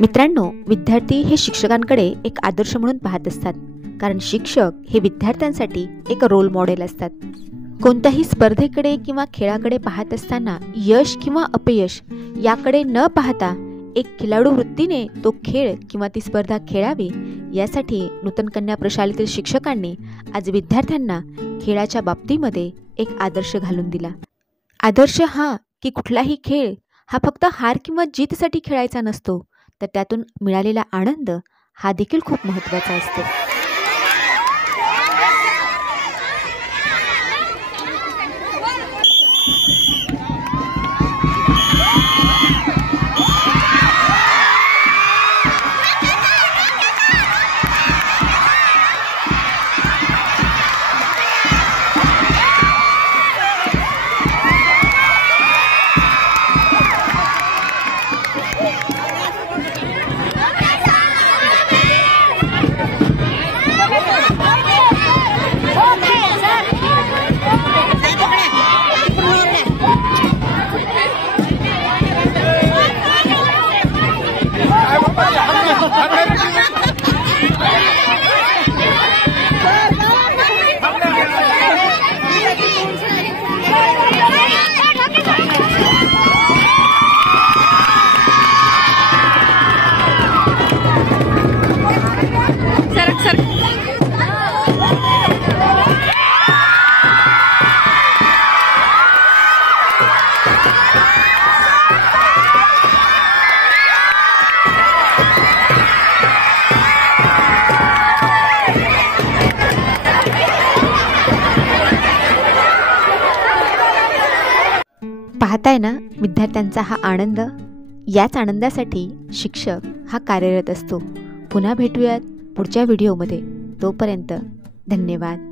मित्रांनो, विद्यार्थी हे शिक्षकांकडे एक आदर्श म्हणून पाहत असतात, कारण शिक्षक हे विद्यार्थ्यांसाठी एक रोल मॉडेल असतात। कोणत्याही स्पर्धेकडे किंवा खेळाकडे पाहत असताना यश किंवा अपयश याकडे न पाहता एक खिलाडू वृत्तीने तो खेळ किंवा ती स्पर्धा खेळावी, यासाठी नूतन कन्या प्रशालेतील शिक्षकांनी आज विद्यार्थ्यांना खेळाच्या बाबतीमध्ये एक आदर्श घालून दिला। आदर्श हा की कुठलाही खेळ हा फक्त हार किंवा जीतसाठी खेळायचा नसतो, तर त्यातून मिळालेला आनंद हा देखील खूप महत्त्वाचा असतो। पाहताय ना विद्यार्थ्यांचा हा आनंद। याच आनंदासाठी शिक्षक हा कार्यरत असतो। पुन्हा भेटूयात पुढच्या व्हिडिओमध्ये। तोपर्यंत धन्यवाद।